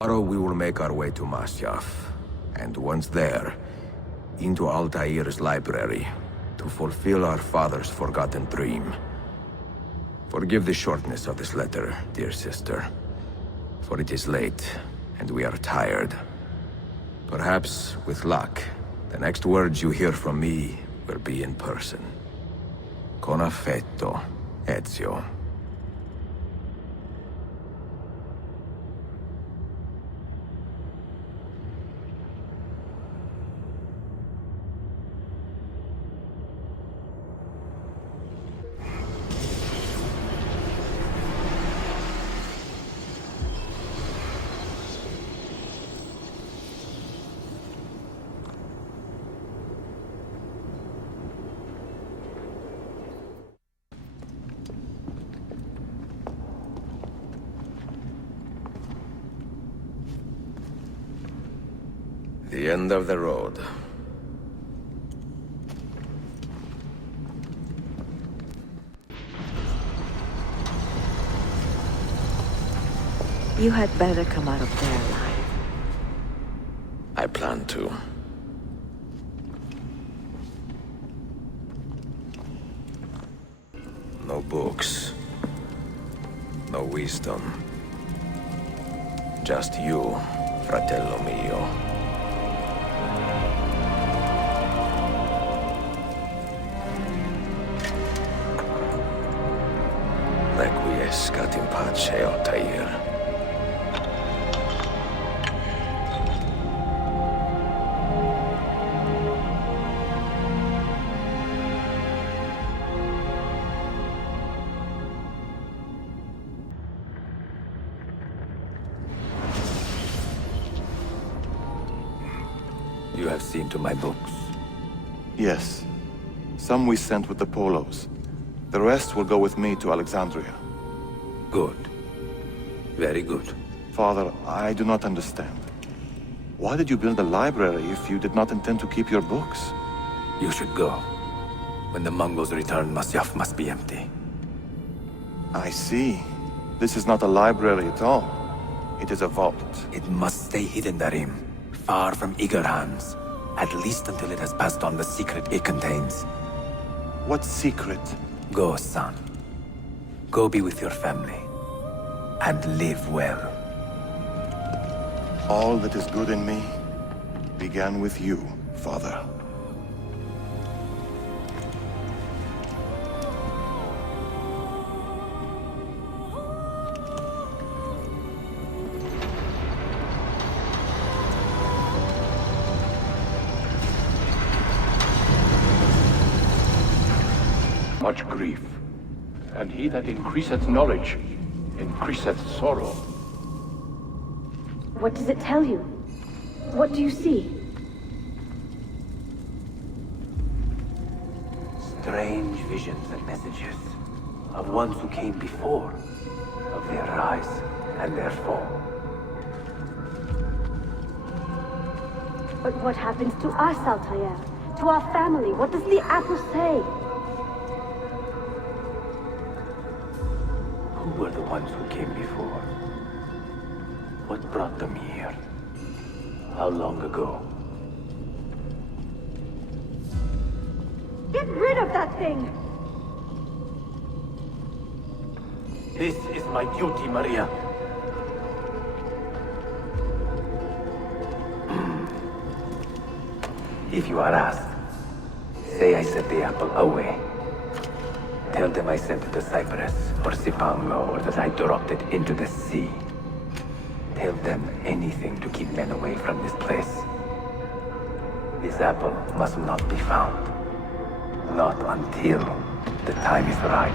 Tomorrow we will make our way to Masyaf, and once there, into Altair's library, to fulfill our father's forgotten dream. Forgive the shortness of this letter, dear sister, for it is late, and we are tired. Perhaps, with luck, the next words you hear from me will be in person. Con affetto, Ezio. The end of the road. You had better come out of there alive. I plan to. No books. No wisdom. Just you, fratello mio. Requiescat in pace, Altair. You have seen to my books. Yes. Some we sent with the Polos. The rest will go with me to Alexandria. Good. Very good. Father, I do not understand. Why did you build a library if you did not intend to keep your books? You should go. When the Mongols return, Masyaf must be empty. I see. This is not a library at all. It is a vault. It must stay hidden, Darim. Far from eager hands. At least until it has passed on the secret it contains. What secret? Go, son. Go be with your family. And live well. All that is good in me began with you, Father. Much grief, and he that increaseth knowledge, increaseth sorrow. What does it tell you? What do you see? Strange visions and messages of ones who came before, of their rise and their fall. But what happens to us, Altair? To our family? What does the apple say? Who were the ones who came before? What brought them here? How long ago? Get rid of that thing! This is my duty, Maria. If you are asked, say I sent the apple away. Tell them I sent it to Cyprus, or Cipango, or that I dropped it into the sea. Tell them anything to keep men away from this place. This apple must not be found. Not until the time is right.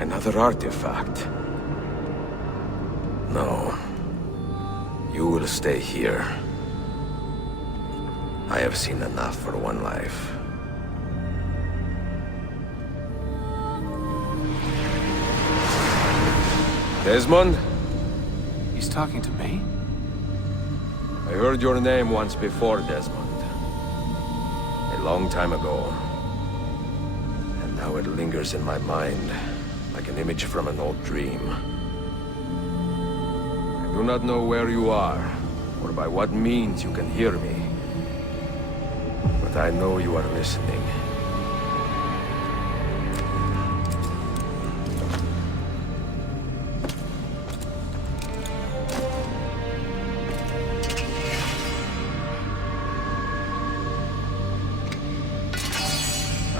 Another artifact. No. You will stay here. I have seen enough for one life. Desmond? He's talking to me? I heard your name once before, Desmond. A long time ago. And now it lingers in my mind, like an image from an old dream. I do not know where you are, or by what means you can hear me. But I know you are listening.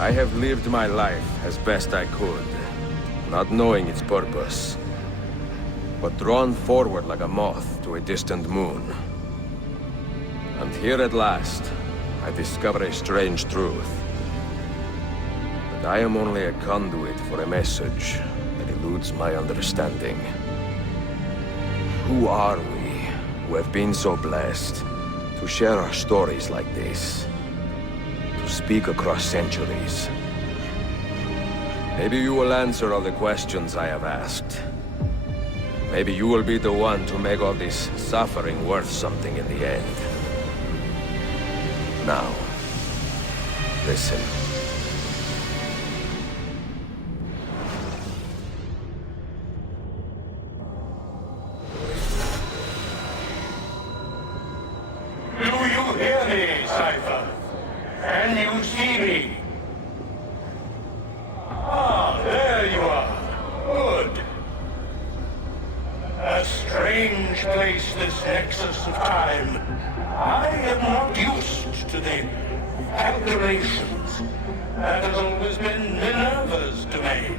I have lived my life as best I could, not knowing its purpose, but drawn forward like a moth to a distant moon. And here at last, I discover a strange truth. That I am only a conduit for a message that eludes my understanding. Who are we, who have been so blessed, to share our stories like this? To speak across centuries. Maybe you will answer all the questions I have asked. Maybe you will be the one to make all this suffering worth something in the end. Now, listen. Do you hear me, Cypher? Can you see me? Ah, there you are. Good. A strange place, this nexus of time. I am not used to the calculations. That has always been Minerva's domain.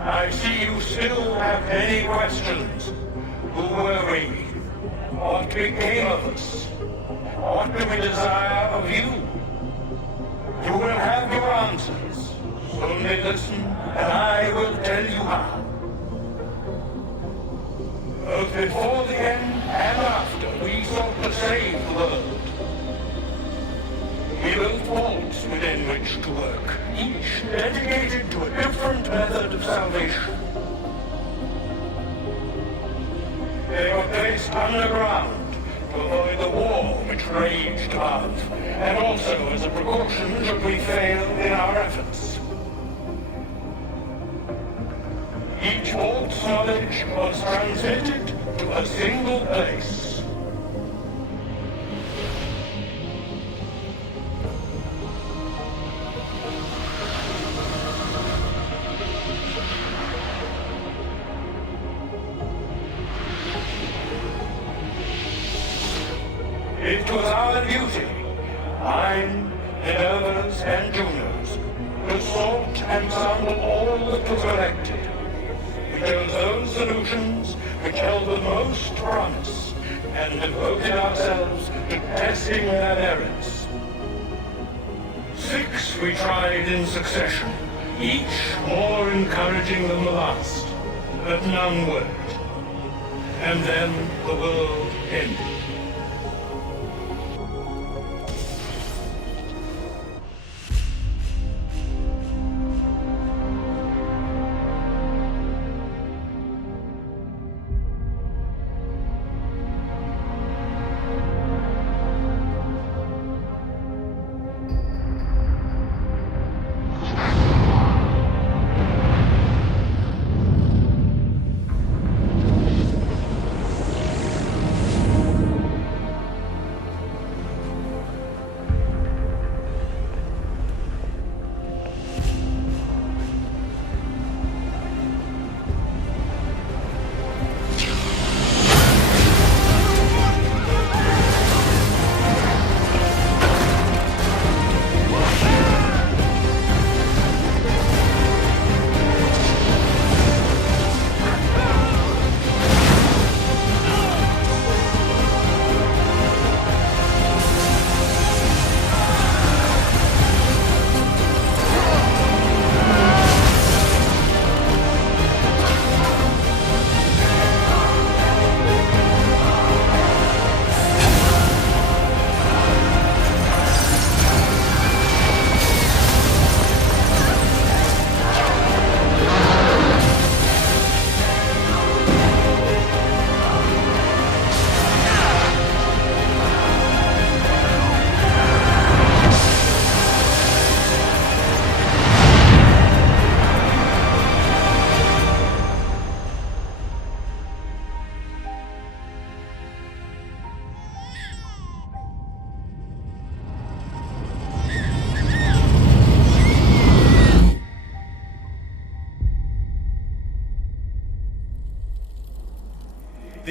I see you still have many questions. Who were we? What became of us? What do we desire of you? You will have your answers. Only listen, and I will tell you how. Both before the end and after, we sought to save the world. We built vaults within which to work, each dedicated to a different method of salvation. They were placed underground to avoid the war which raged above, and also as a precaution should we fail in our efforts. Each vault's knowledge was transmitted to a single place. It was our duty, mine, Minerva's, and Juno's, to sort and sample all that was collected. We chose those solutions which held the most promise, and devoted ourselves to testing their merits. 6 we tried in succession, each more encouraging than the last, but none worked. And then the world ended.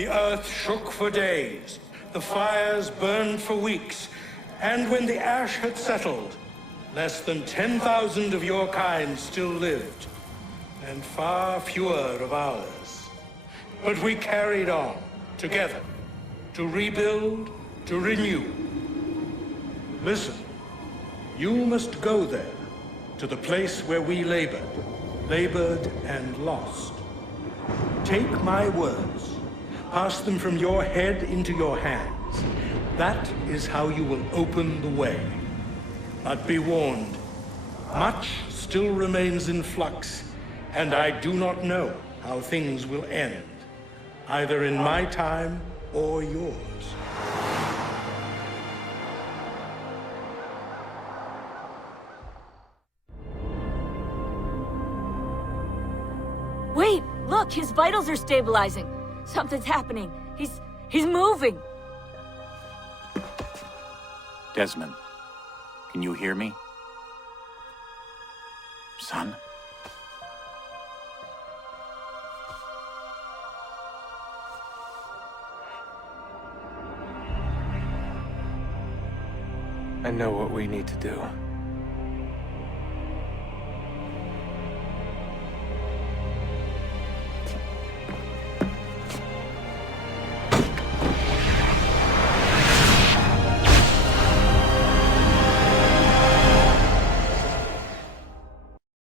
The earth shook for days, the fires burned for weeks, and when the ash had settled, less than 10,000 of your kind still lived, and far fewer of ours. But we carried on, together, to rebuild, to renew. Listen, you must go there, to the place where we labored and lost. Take my words, pass them from your head into your hands. That is how you will open the way. But be warned, much still remains in flux, and I do not know how things will end, either in my time or yours. Wait, look, his vitals are stabilizing. Something's happening. He's moving. Desmond, can you hear me? Son? I know what we need to do.